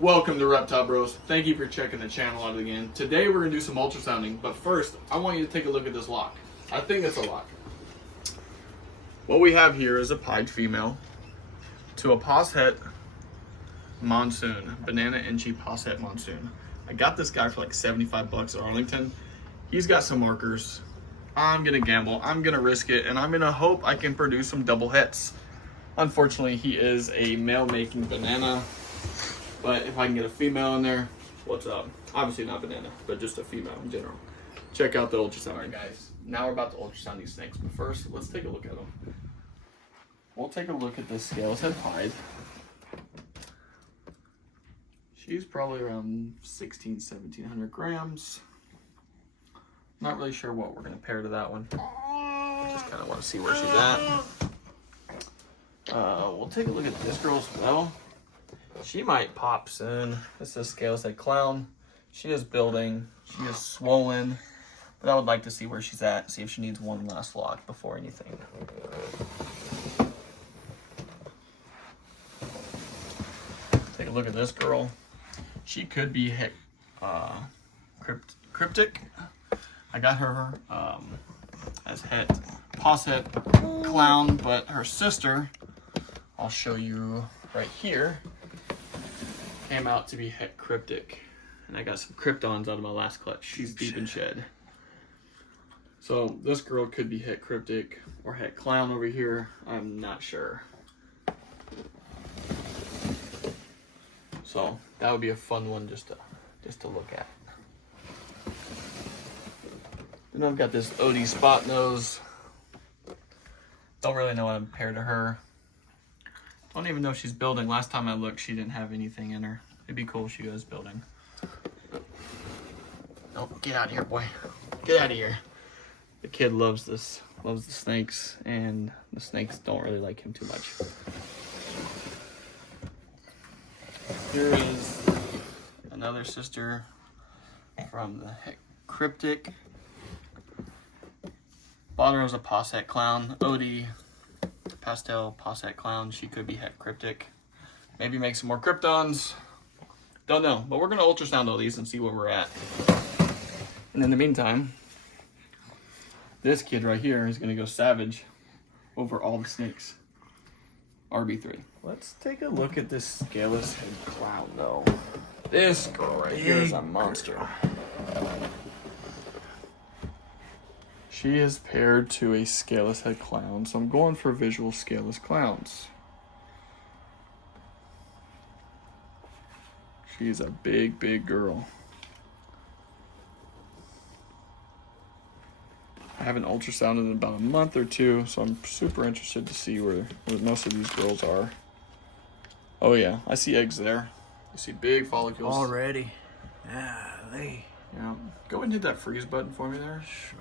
Welcome to Reptile Bros. Thank you for checking the channel out again. Today we're going to do some ultrasounding, but first I want you to take a look at this lock. I think it's a lock. What we have here is a pied female to a Posset Monsoon, Banana Inchy Posset Monsoon. I got this guy for like 75 bucks at Arlington. He's got some markers. I'm going to gamble. I'm going to risk it, and I'm going to hope I can produce some double hits. Unfortunately, he is a male-making banana. But if I can get a female in there, what's up? Obviously not banana, but just a female in general. Check out the ultrasound. Alright guys, now we're about to ultrasound these snakes, but first, let's take a look at them. We'll take a look at this scales head pied. She's probably around 1700 grams. Not really sure what we're gonna pair to that one. Just kind of want to see where she's at. We'll take a look at this girl as well. She might pop soon. This is Scales Head Clown. She is building. She is swollen. But I would like to see where she's at. See if she needs one last lock before anything. Take a look at this girl. She could be cryptic. I got her as Posset Clown, but her sister, I'll show you right here, came out to be het cryptic, and I got some kryptons out of my last clutch. She's deep in shed. So this girl could be het cryptic or het clown over here. I'm not sure. So that would be a fun one just to look at. Then I've got this OD spot nose. Don't really know what I'm paired to her. Don't even know if she's building. Last time I looked, she didn't have anything in her. It'd be cool if she was building. Nope, get out of here, boy. Get out of here. The kid loves the snakes, and the snakes don't really like him too much. Here is another sister from the cryptic. Bought her as a Posset Clown. OD Pastel Posset Clown. She could be het cryptic. Maybe make some more kryptons. Don't know, but we're gonna ultrasound all these and see where we're at. And in the meantime, this kid right here is gonna go savage over all the snakes. RB3. Let's take a look at this scaleless head clown though. This girl right here is a monster. She is paired to a scaleless head clown, so I'm going for visual scaleless clowns. She's a big, big girl. I haven't ultrasounded in about a month or two, so I'm super interested to see where most of these girls are. Oh yeah, I see eggs there. You see big follicles. Already. Yeah, Yeah. Go ahead and hit that freeze button for me there. Sure.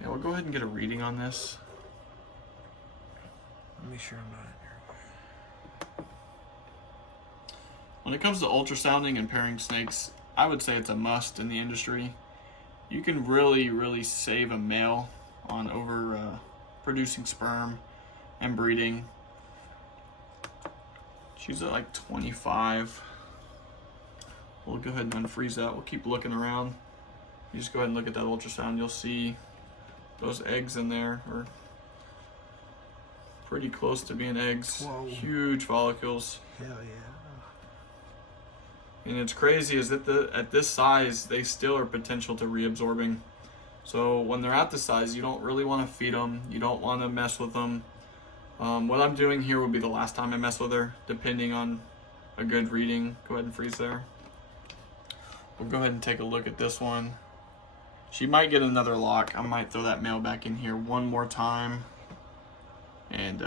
Yeah, we'll go ahead and get a reading on this. Let me sure I'm not in here. When it comes to ultrasounding and pairing snakes, I would say it's a must in the industry. You can really, really save a male on over producing sperm and breeding. She's at like 25. We'll go ahead and unfreeze that. We'll keep looking around. You just go ahead and look at that ultrasound. You'll see those eggs in there are pretty close to being eggs. Whoa. Huge follicles. Hell yeah. And it's crazy is that at this size, they still are potential to reabsorbing. So when they're at this size, you don't really want to feed them. You don't want to mess with them. What I'm doing here would be the last time I mess with her, depending on a good reading. Go ahead and freeze there. We'll go ahead and take a look at this one. She might get another lock. I might throw that male back in here one more time. And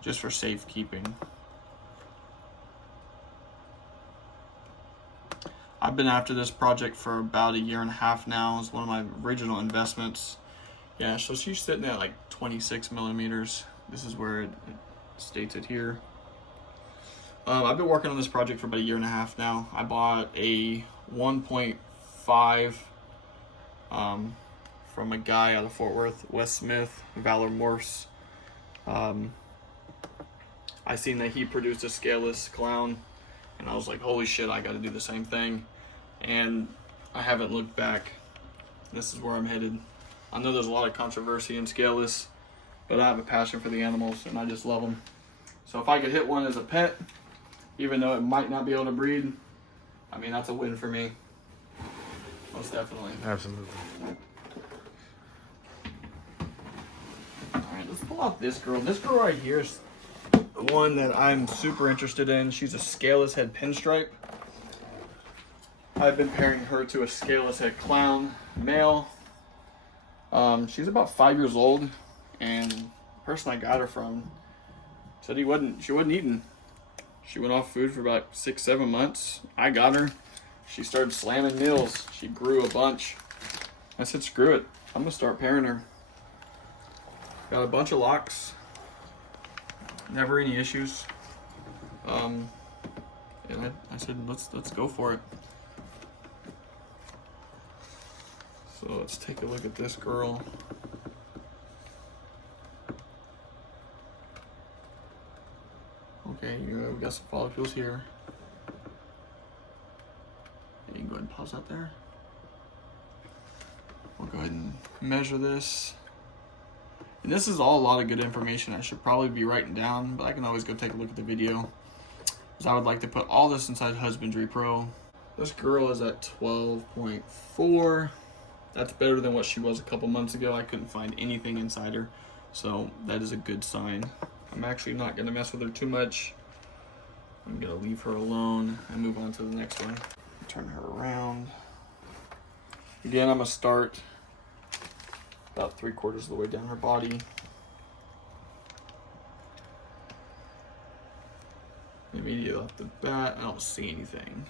just for safekeeping. I've been after this project for about 1.5 years now. It's one of my original investments. Yeah, so she's sitting at like 26 millimeters. This is where it states it here. I've been working on this project for about 1.5 years now. I bought a 1.5 from a guy out of Fort Worth, Wes Smith, Valor Morse. I I seen that he produced a scaleless clown, and I was like, holy shit, I got to do the same thing. And I haven't looked back. This is where I'm headed. I know there's a lot of controversy in scaleless, but I have a passion for the animals, and I just love them. So if I could hit one as a pet, even though it might not be able to breed, I mean, that's a win for me. Most definitely. Absolutely. All right, let's pull out this girl. This girl right here is the one that I'm super interested in. She's a scaleless head pinstripe. I've been pairing her to a scaleless head clown male. She's about 5 years old, and the person I got her from said she wasn't eating. She went off food for about 6-7 months. I got her. She started slamming meals. She grew a bunch. I said, screw it. I'm gonna start pairing her. Got a bunch of locks. Never any issues. And I said, let's go for it. So let's take a look at this girl. Okay, we got some follicles here. You can go ahead and pause that there. We'll go ahead and measure this. And this is all a lot of good information I should probably be writing down, but I can always go take a look at the video, because I would like to put all this inside Husbandry Pro. This girl is at 12.4. That's better than what she was a couple months ago. I couldn't find anything inside her, so that is a good sign. I'm actually not going to mess with her too much. I'm going to leave her alone and move on to the next one. Turn her around. Again, I'm going to start about 3/4 of the way down her body. Immediately off the bat, I don't see anything.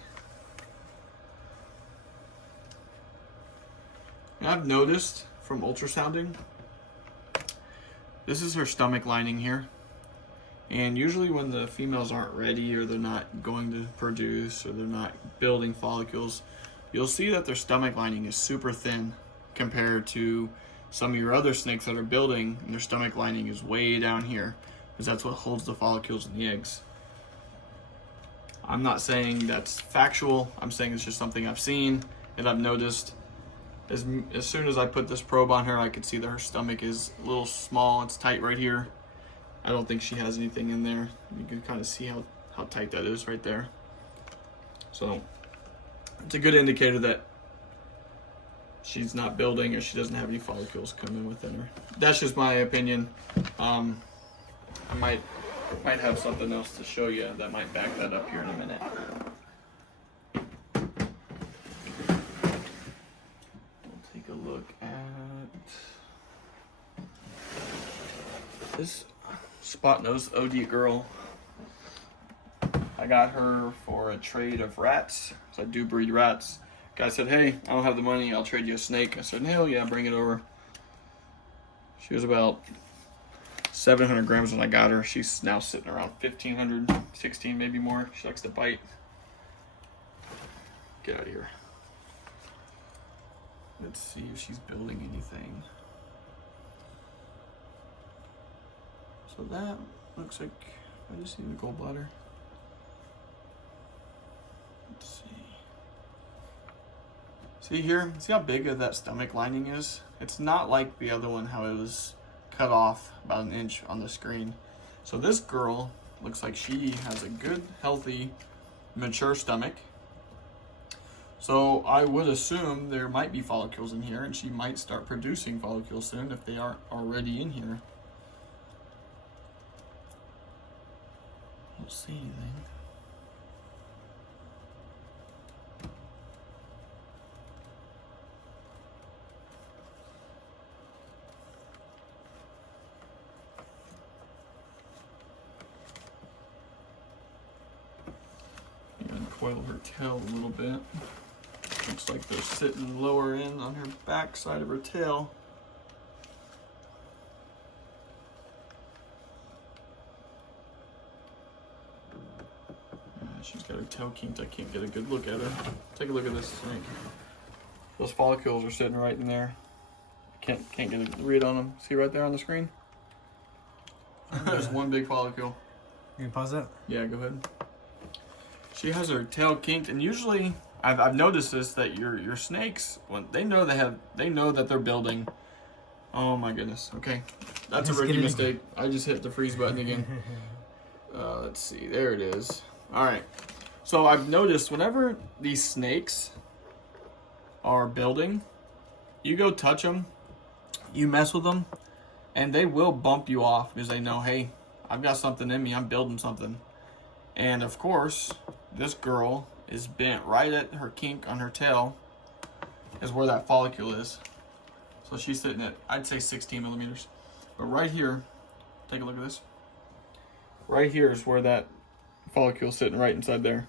And I've noticed from ultrasounding, this is her stomach lining here. And usually when the females aren't ready, or they're not going to produce, or they're not building follicles, you'll see that their stomach lining is super thin compared to some of your other snakes that are building, and their stomach lining is way down here, because that's what holds the follicles and the eggs. I'm not saying that's factual. I'm saying it's just something I've seen and I've noticed. As soon as I put this probe on her, I could see that her stomach is a little small. It's tight right here. I don't think she has anything in there. You can kind of see how tight that is right there. So it's a good indicator that she's not building, or she doesn't have any follicles coming within her. That's just my opinion. I might have something else to show you that might back that up here in a minute. We'll take a look at this spot nose OD girl. I got her for a trade of rats, so I do breed rats. Guy said, hey, I don't have the money, I'll trade you a snake. I said, hell yeah, bring it over. She was about 700 grams when I got her. She's now sitting around 1,500, 16 maybe more. She likes to bite. Get out of here. Let's see if she's building anything. So that looks like, I just see the gallbladder. Let's see. See here, see how big that stomach lining is? It's not like the other one, how it was cut off about an inch on the screen. So this girl looks like she has a good, healthy, mature stomach. So I would assume there might be follicles in here, and she might start producing follicles soon if they aren't already in here. Don't see anything. Coil her tail a little bit. Looks like they're sitting lower in on her back side of her tail. She's got her tail kinked. I can't get a good look at her. Take a look at this snake. Those follicles are sitting right in there. Can't get a read on them. See right there on the screen? There's one big follicle. You can pause that? Yeah, go ahead. She has her tail kinked, and usually I've noticed this, that your snakes, when they know that they're building. Oh my goodness. Okay, that's a rookie mistake. I just hit the freeze button again. Let's see. There it is. All right. So I've noticed whenever these snakes are building, you go touch them, you mess with them, and they will bump you off because they know, hey, I've got something in me. I'm building something. And of course, this girl is bent right at her kink on her tail, is where that follicle is. So she's sitting at, I'd say 16 millimeters. But right here, take a look at this. Right here is where that follicle is sitting, right inside there.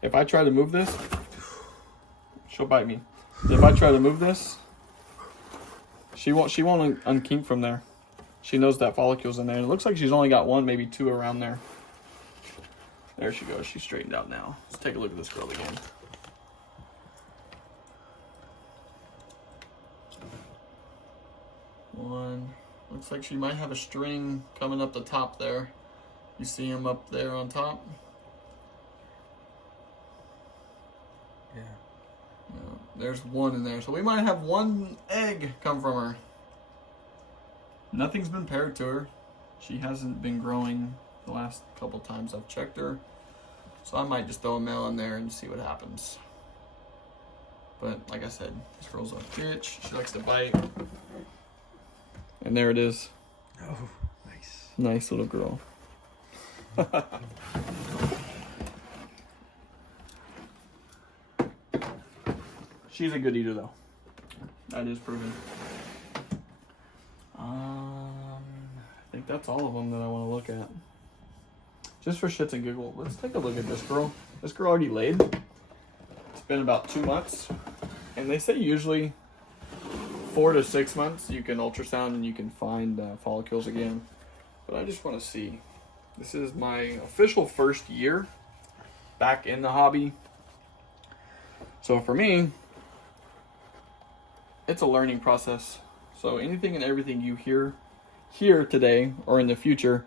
If I try to move this, she'll bite me. If I try to move this, she won't unkink from there. She knows that follicle's in there. And it looks like she's only got one, maybe two around there. There she goes. She's straightened out now. Let's take a look at this girl again. One. Looks like she might have a string coming up the top there. You see him up there on top? Yeah. There's one in there. So we might have one egg come from her. Nothing's been paired to her. She hasn't been growing the last couple times I've checked her. So I might just throw a male in there and see what happens. But like I said, this girl's a bitch. She likes to bite. And there it is. Oh, nice. Nice little girl. She's a good eater though. That is proven. I think that's all of them that I want to look at. Just for shits and giggles, let's take a look at this girl. This girl already laid. It's been about 2 months. And they say usually 4 to 6 months you can ultrasound and you can find follicles again. But I just want to see. This is my official first year back in the hobby. So for me, it's a learning process. So anything and everything you hear here today or in the future,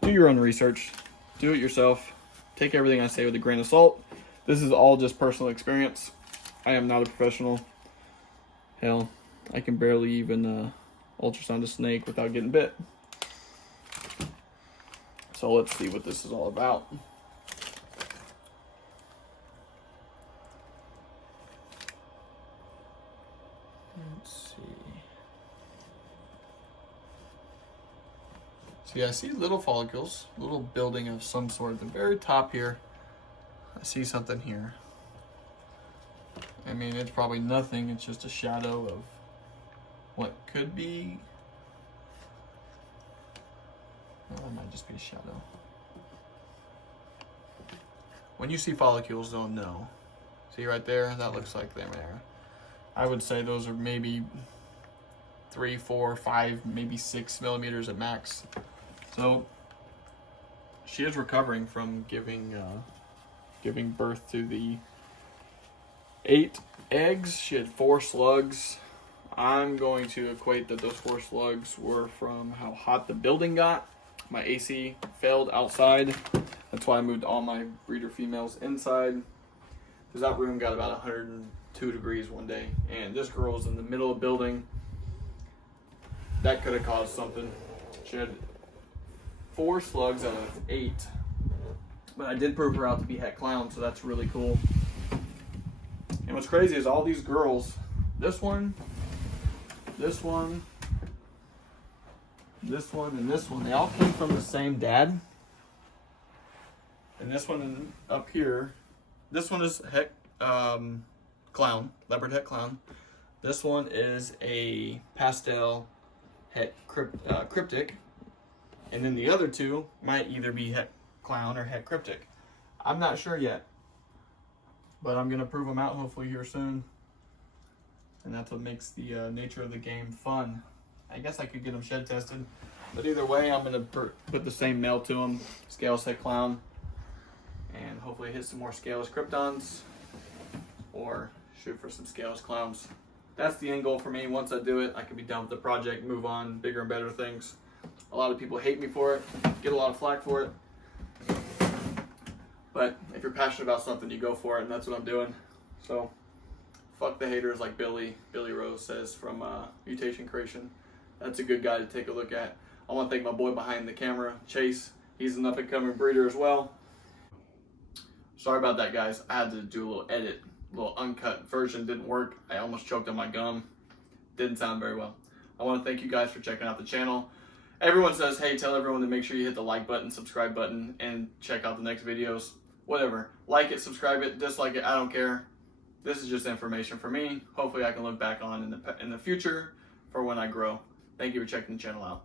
do your own research. Do it yourself. Take everything I say with a grain of salt. This is all just personal experience. I am not a professional. Hell, I can barely even ultrasound a snake without getting bit. So let's see what this is all about. Let's see. See, I see little follicles, little building of some sort. At the very top here, I see something here. I mean, it's probably nothing. It's just a shadow of what could be. Well, it might just be a shadow. When you see follicles, don't know. See right there? That looks like them there. I would say those are maybe 3, 4, 5, maybe 6 millimeters at max. So she is recovering from giving birth to the 8 eggs. She had 4 slugs. I'm going to equate that those 4 slugs were from how hot the building got. My AC failed outside. That's why I moved all my breeder females inside. Because that room got about 102 degrees one day. And this girl was in the middle of building. That could have caused something. She had 4 slugs out of 8. But I did prove her out to be het clown, so that's really cool. And what's crazy is all these girls, this one, this one, this one, and this one, they all came from the same dad. And this one up here, this one is het clown, leopard het clown. This one is a pastel het cryptic. And then the other 2 might either be het clown or het cryptic. I'm not sure yet. But I'm going to prove them out hopefully here soon. And that's what makes the nature of the game fun. I guess I could get them shed tested. But either way, I'm going to put the same male to them. Scales het clown. And hopefully hit some more scales kryptons. Or shoot for some scales clowns. That's the end goal for me. Once I do it, I can be done with the project, move on, bigger and better things. A lot of people hate me for it, get a lot of flack for it. But if you're passionate about something, you go for it, and that's what I'm doing. So, fuck the haters, like Billy Rose says from Mutation Creation. That's a good guy to take a look at. I want to thank my boy behind the camera, Chase. He's an up-and-coming breeder as well. Sorry about that, guys. I had to do a little edit. A little uncut version didn't work. I almost choked on my gum. Didn't sound very well. I want to thank you guys for checking out the channel. Everyone says, hey, tell everyone to make sure you hit the like button, subscribe button, and check out the next videos. Whatever. Like it, subscribe it, dislike it, I don't care. This is just information for me. Hopefully I can look back on in the future for when I grow. Thank you for checking the channel out.